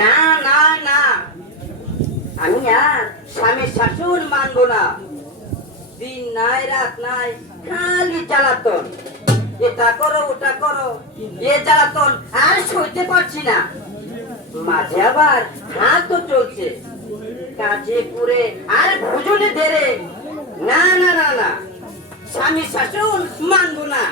না না না, আমি আর স্বামীর শাসন মানবো না। দিন নাই রাত নাই খালি জ্বালাতন, এটা করো ওটা করো, এ জ্বালাতন আর সইতে পারছি না। মাঝে আবার হাতও চলছে, কাজে পুরে আর ভোজনে দেরে। না না না না, স্বামীর শাসন মানবো না।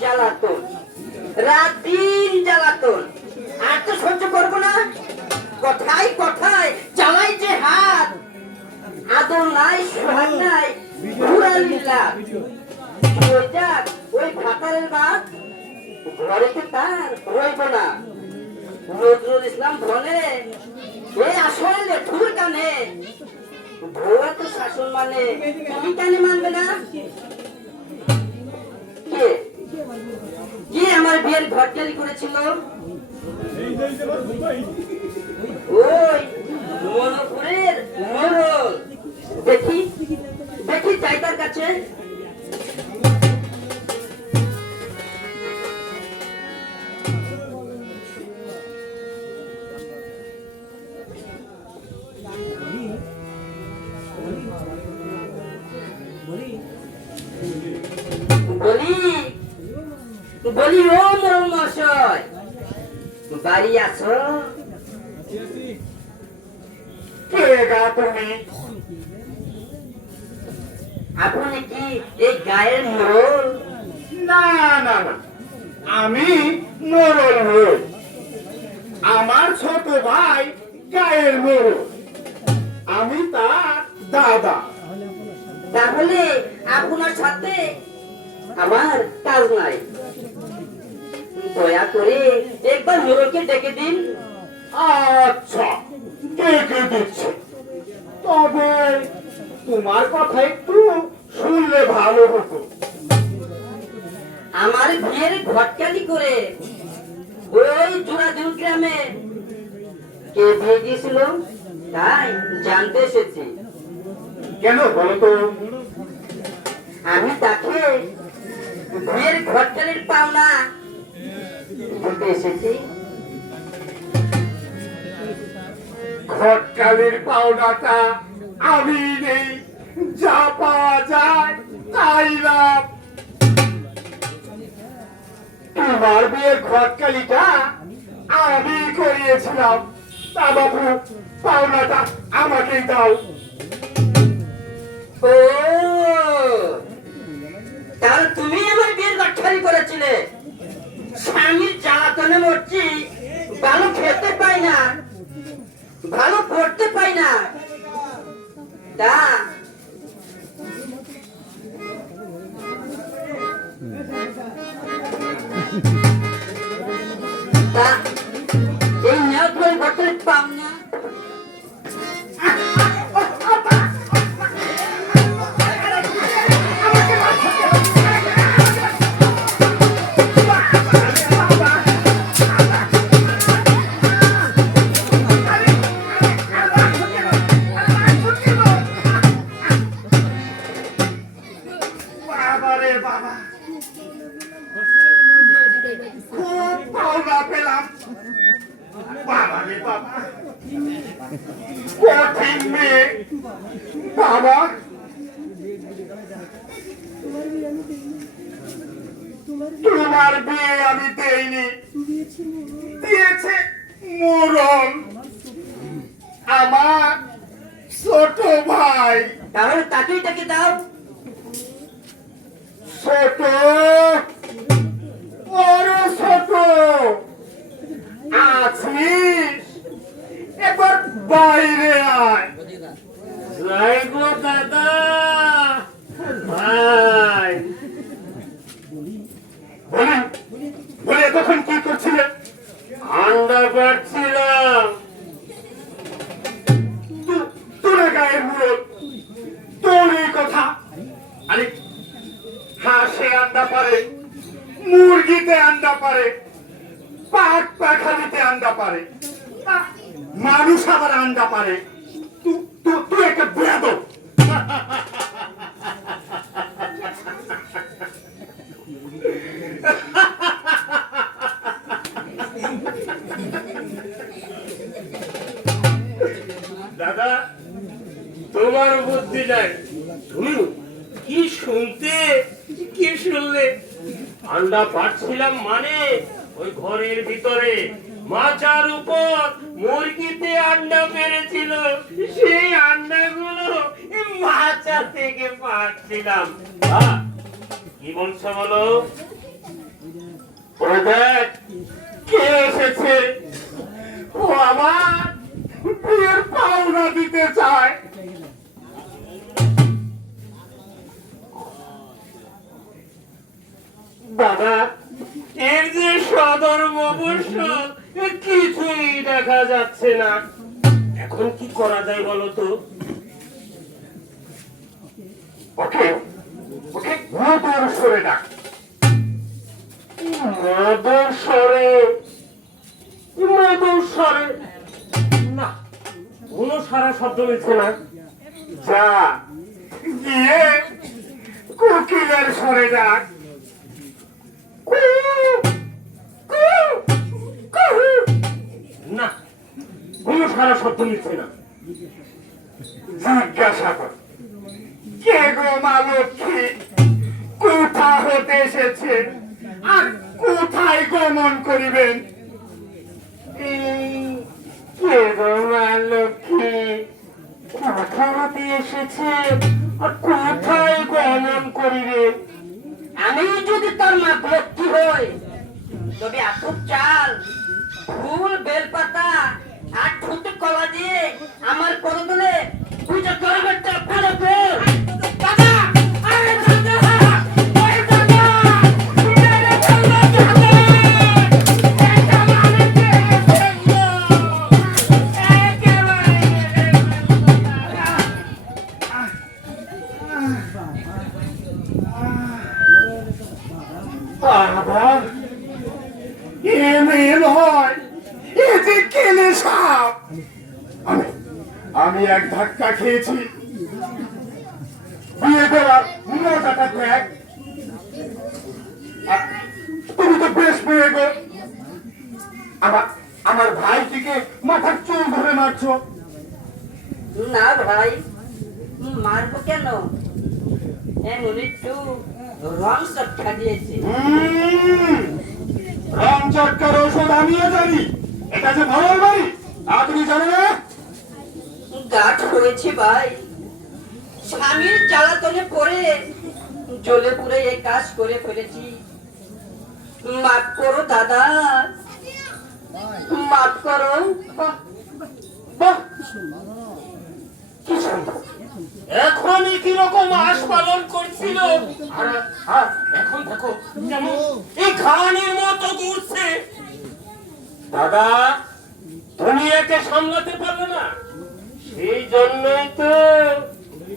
জ্বালাতন, রাত দিন জ্বালাতন, আর তো সহ্য করবো না। কথায় কথায় চালাই যে হাত, আদর নাই সোহাগ নাই, ঘুরা লীলা। ওই ভাতারের ভাত ঘরেতে তার রইব না। নজরুল ইসলাম বলে, এই আসলে ঠুর কানে বউয়া তো শাসন মানে কি কানে মানবে না? কে কে আমার বিয়ের ঘটকালি করেছিল? ওই মনোপুরের মোড়ল। দেখি দেখি চাই তার কাছে। বলি বলি ও মোড়ল মশাই, বাড়ি আছো? কে গা তুমি? আপনি কি এই গায়ের মোড়ল? না না না, আমি মোড়ল নই। আমার ছোট ভাই গায়ের মোড়ল, আমি তার দাদা। তাহলে আপনার সাথে আমার কাজ নাই, দয়া করে একবার মোড়লকে ডেকে দিন। আচ্ছা, ডেকে দিচ্ছি। তবে তোমার কথা একটু শুনলে ভালো হতো। আমার বিয়ের ঘটকালি করে ওই জোড়াজুর গ্রামে কে বিয়ে দিয়েছিল তাই জানতে এসেছি। কেন বলো তো? আমি তাকে বিয়ের ঘটকালির পাওনা দিতে এসেছি। ঘটকালির পাওনাটা আমি নেই, যা পাওয়া যায় তাই লাভ। তোমার বিয়ের ঘটকালিটা আমি করিয়েছিলাম, তা বাবু পাওনাটা আমাকেই দাও। ও তাহলে তুমি আমার বিয়ের ঘটকালি করেছিলে? স্বামীর জ্বালাতনে মরছি, ভালো খেতে পাই না, ভালো পড়তে পাই না, তা তা এই নেওয়া ঘটকালি পাম না। বাবা রে বাবা, খুব পাওনা পেলাম। বাবা রে বাবা, কঠিন মেয়ে। বাবা, তোমার বিয়ে আমি দেইনি, দিয়েছে মোড়ল, আমার ছোট ভাই। তাহলে তাকেই তাকে দাও। ছোট, বড় ছোট আছিস? এবার বাইরে আয়। যাই গো দাদা ভাই। বলি বলি, এতক্ষণ কি করছিলে? আন্ডা পাড়ছিলাম। তোরা গায়ের মুরগ, তোর এই কথা? আরে হাঁসে আন্ডা পারে, মুরগিতে আন্ডা পারে, পাট পাখালিতে আন্ডা পারে, মানুষ আবার আন্ডা পারে। তুই একটা বেয়াদব। দাদা, তোমার বুদ্ধি নাই। তুমি কি শুনতে, কি শুনলে? আন্ডা পাচ্ছিলাম মানে ওই ঘরের ভিতরে মাচার উপর মুরগিতে আন্ডা পেরেছিল, সেই আন্ডাগুলো মাচা থেকে পাচ্ছিলাম। কি বলছো বলো? ও দেখ কে এসেছে, ও আমার বিয়ের পাওনা দিতে চায়। দাদা, এর যে সদর মফস্বল কিছুই দেখা যাচ্ছে না। এখন কি করা যায় বলো তো? ওকে ওকে মধুর সরে ডাক। মধুর স্বরে, মধুর স্বরে, না, কোনো সারা শব্দ মিলছে না। যা গিয়ে কোকিলের সরে ডাক। কু, কু, কুহু। না, কোনো সারা শব্দ মিলছে না। জিজ্ঞাসা কর, কে গো মা লক্ষ্মী, কোথা হতে এসেছে আর কোথায় গমন করিবেন? কে গো মা লক্ষ্মী, কোথা হতে এসেছে আর কোথায় গমন করিবে? আমি যদি তোর মা লক্ষ্মী হই, তবে আটুক চাল, ফুল, বেলপাতা আর ঠুটে কলা দিয়ে আমার করদলে পূজা করবে। ভালো কর দাদা। আরে দাদা, ওই দাদা, মেরে ফেললো দাদা। এটা মানে কে ফেললো? একেবারে বাবা, এ মেয়ে নয়, এ যে কেলে সাপ। আমি এক ধাক্কা খেয়েছি। বিয়ে দেওয়ার মজাটা দেখ। তুমি তো বেশ মেয়ে গো। আমার ভাইটিকে মাথার চুল ধরে মারছো। না ভাই, মারবো কেন? এমন একটু রং চটকা দিয়েছে। রং চটকার ওষুধ আমিও জানি। এটা যে ভয়ের বাড়ি, তা তুমি জানো না? গাঠ হয়েছে ভাই, স্বামীর জ্বালাতনে পড়ে জ্বলে পুড়ে এই কাজ করে ফেলেছি। মাফ করো দাদা, মাফ করো। বাহ, কি সুন্দর। এখনই কিরকম আশ পালন করছিল, আর এখন দেখো যেমন এই ঘানির মতো ঘুরছে। দাদা, তুমি একে সামলাতে পারলে না, সেই জন্যই তো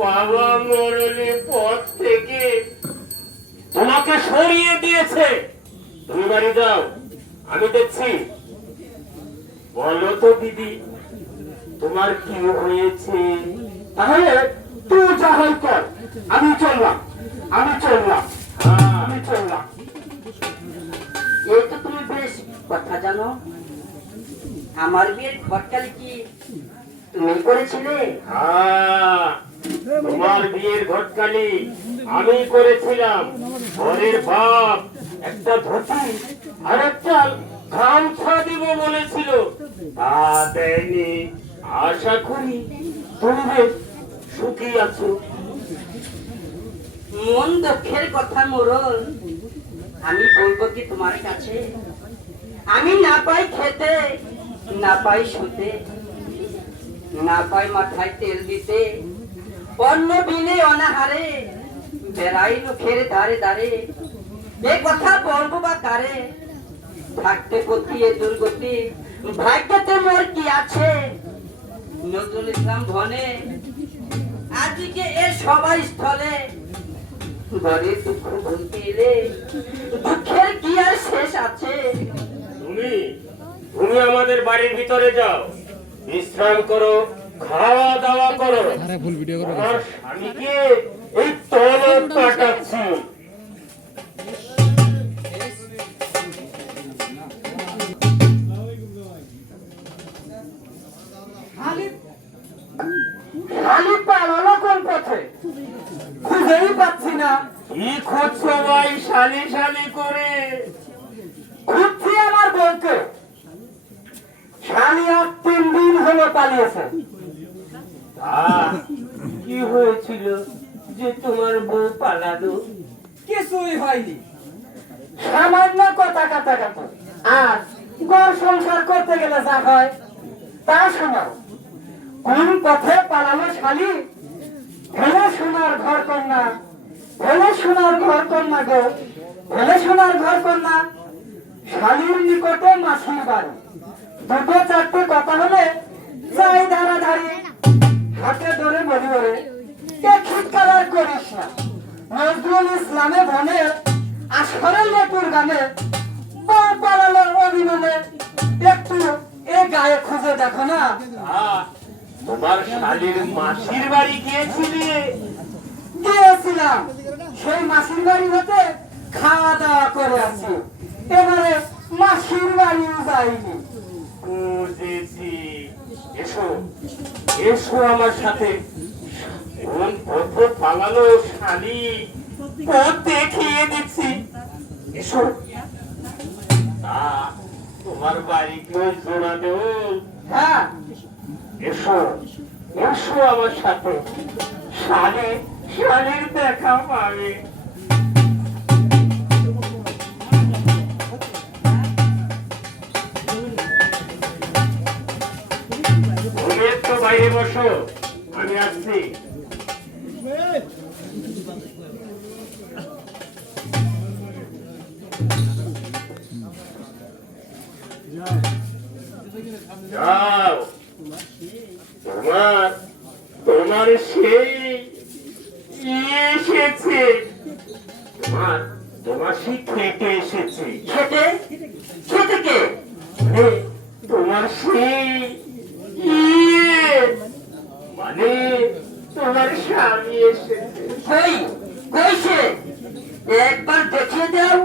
বাবা মরণের পর থেকে তোমাকে সরিয়ে দিয়েছে। তুমি বাড়ি যাও, আমি দেখছি। বলো তো দিদি, তোমার কি হয়েছে? তাহলে তুই যা হয় কর, আমি চললাম। এই তো তুমি বেশ কথা জানো। আমার বিয়ের ঘটকালি কি তুমি করেছিলে? তোমার বিয়ের ঘটকালি আমি করেছিলাম। ঘরের বাপ একটা ধুতি আর একটা গামছা দিব বলেছিল, তা দেয়নি। আশা করি তুমি বেশ সুখী আছো। মন দুঃখের কথা মোরল, আমি বলবো কি তোমার কাছে? আমি না পাই খেতে, না পাই শুতে, না পাই মাথায় তেল দিতে, অন্য বিনে অনাহারে বেড়াই মুখের ধারে ধারে। এ কথা বলবো বা কারে? থাকতে গতি এ দুর্গতি, ভাগ্যতে মোর কি আছে? নজরুল ইসলাম ধনে আজকে এ সবাই স্থলে ঘরে দুঃখ বলতে এলে দুঃখের কি আর শেষ আছে? তুমি তুমি আমাদের বাড়ির ভিতরে যাও, বিশ্রাম করো, খাওয়া দাওয়া করো। আমার স্বামীকে এই তলব পাঠাচ্ছি। আমি পালালো কোন পথে? খুঁজেই পাচ্ছি না। কি খুঁজছো ভাই শালি শালি করে? খুঁজছি আমার বউকে। স্বামী আর 3 দিন হলো পালিয়েছে। কি হয়েছিল যে তোমার বউ পালালো? কিছুই হয়নি, সামান্য কথা কাটাকাটি। আর ঘর সংসার করতে গেলে যা হয় তা শোনাও। কোন পথে পালালো শালি? ভেলে সোনার ঘর কন্যা, ভেলে সোনার ঘর কন্যা গো, ভেলে সোনার ঘর কন্যা। শালির নিকটে মাসির বাড়ি, দুটো চারটে কথা হলে যাই ধারাধারি হাতে ধরে বলি বলে কে খিটকার করিস না। নজরুল ইসলামে বনে আসরের লেপুর গানে বউ পালালো অভিমানে একটু এ গায়ে খুঁজে দেখো না। তোমার শালীর মাসির বাড়ি গিয়েছিলে? গিয়েছিলাম, সেই মাসির বাড়ি হতে খাওয়া দাওয়া করে আসি। এবারে মাসির বাড়িও যাইনি। বুঝেছি। এসো এসো আমার সাথে। কোন পথ পালালো শালী, পথ দেখিয়ে দিচ্ছি। এসো। তোমার বাড়ি কেউ জোড়া দেও? হ্যাঁ, এসো এসো আমার সাথে। শালীর দেখা পাবে। তুমি একটু বাইরে বসো, আমি আসছি। যাও, তোমার সেই এসেছে। তোমার সেই খেতে এসেছে। খেতে খেতে কে? তোমার সেই মানে তোমার স্বামী এসেছে। কই কই সে? একবার দেখিয়ে দাও,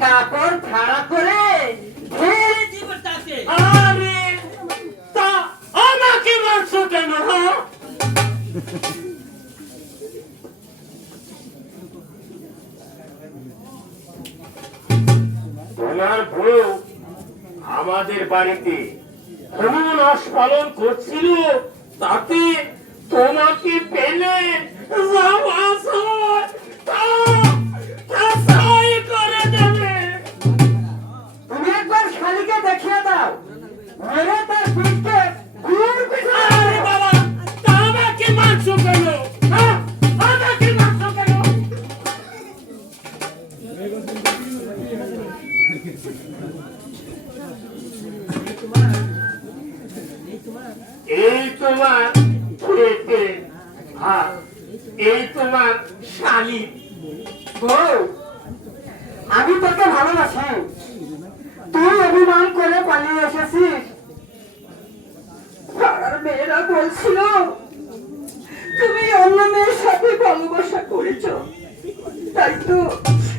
কাপড় ভাড়া করে ঢেলে দিব তাকে। আরে তা আমাকে মারছো কেন? হ্যাঁ, তোমার বউ আমাদের বাড়িতে হনুমাস পালন করছিল, তাতে তোমাকে পেলে করে দেবে। তুমি একবার শালীকে দেখিয়ে দাও, মেরে তার পিঠকে ঘুর পিঠে। আরে বাবা, তা আমাকে মারছো কেন? হ্যাঁ, আমাকে মারছো কেন? এই তোমার খেতে, আর এই তোমার শালী। বউ, আমি তোকে ভালোবাসি, তুই অভিমান করে পালিয়ে এসেছিস। পাড়ার মেয়েরা বলছিল তুমি অন্য মেয়ের সাথে ভালোবাসা করেছ,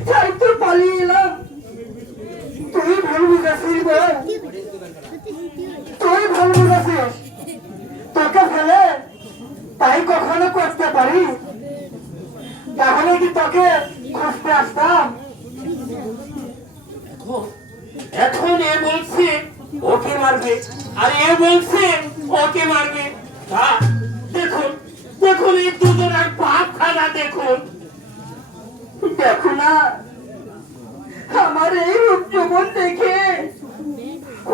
তাই তো পালিয়ে এলাম। তুই ভুল বুঝেছিস বউ, তুই ভুল বুঝেছিস। তোকে ফেলে তাই কখনো করতে পারি? তাহলে কি তোকে খুঁজতে আসতাম? এখন এ বলছে ওকে মারবে, আর এ বলছে ওকে মারবে। দেখুন দেখুন, এই দুজনের ভাব খানা দেখুন। দেখো না, আমার এই রূপ যৌবন দেখে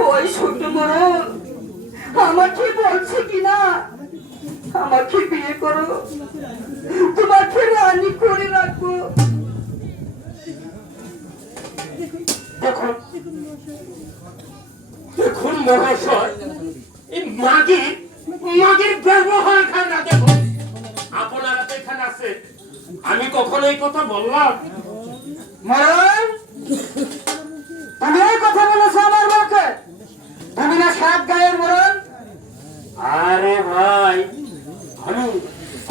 ওই ছোট মরণ আমাকে বলছে কিনা আমাকে বিয়ে করো, তোমাকে রানী করে রাখবো। দেখুন দেখুন মহাশয়, এই মাগির ব্যবহার খানা দেখুন। আপনারা তো এখানে আছে, আমি কখনো এই কথা বললাম? মরণ, তুমি এই কথা বলেছো আমার বউকে? তুমি না সাত গায়ের মরণ? আরে ভাই,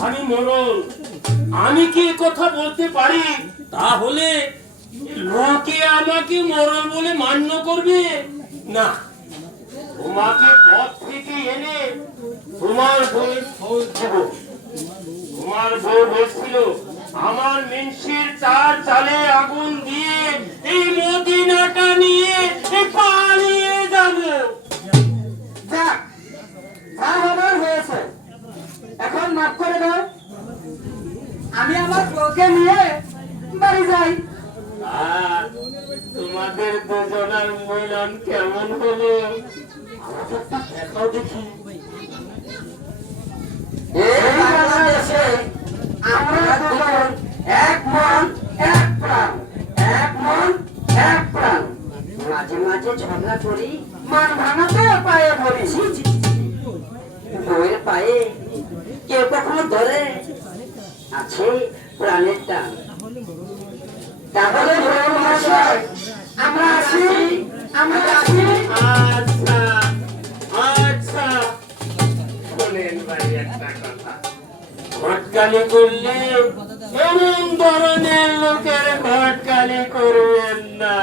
আমি মরণ, আমি কি এ কথা বলতে পারি? তাহলে লোকে আমাকে মরণ বলে মান্য করবে না। তোমাকে পথ থেকে এনে তোমার বউ দেব। তোমার বউ বলছিল আমার মিনসির চার চালে আগুন দিয়ে এই মদিনাটা নিয়ে পালিয়ে যাবো। যাক, যা হবার হয়েছে, এখন মাফ করে দাও। আমি আমার বউকে নিয়ে বাড়ি যাই। আর তোমাদের দুজনের মিলন কেমন হলো? দেখাও দেখি। এই বাংলাদেশে আমরা দুজন এক মন এক প্রাণ, এক মন এক প্রাণ। মাঝে মাঝে ঝগড়া করি, মান ভাঙাতে পায়ে ধরি। বউয়ের পায়ে কেউ কখনো ধরে আছে প্রাণের টান। তাহলে বড় মহাশয় আমরা আসি, আমরা আসি। আচ্ছা আচ্ছা, শোনেন ভাই একটা কথা, ঘটকালি করলে এমন ধরনের লোকের ঘটকালি করবেন না।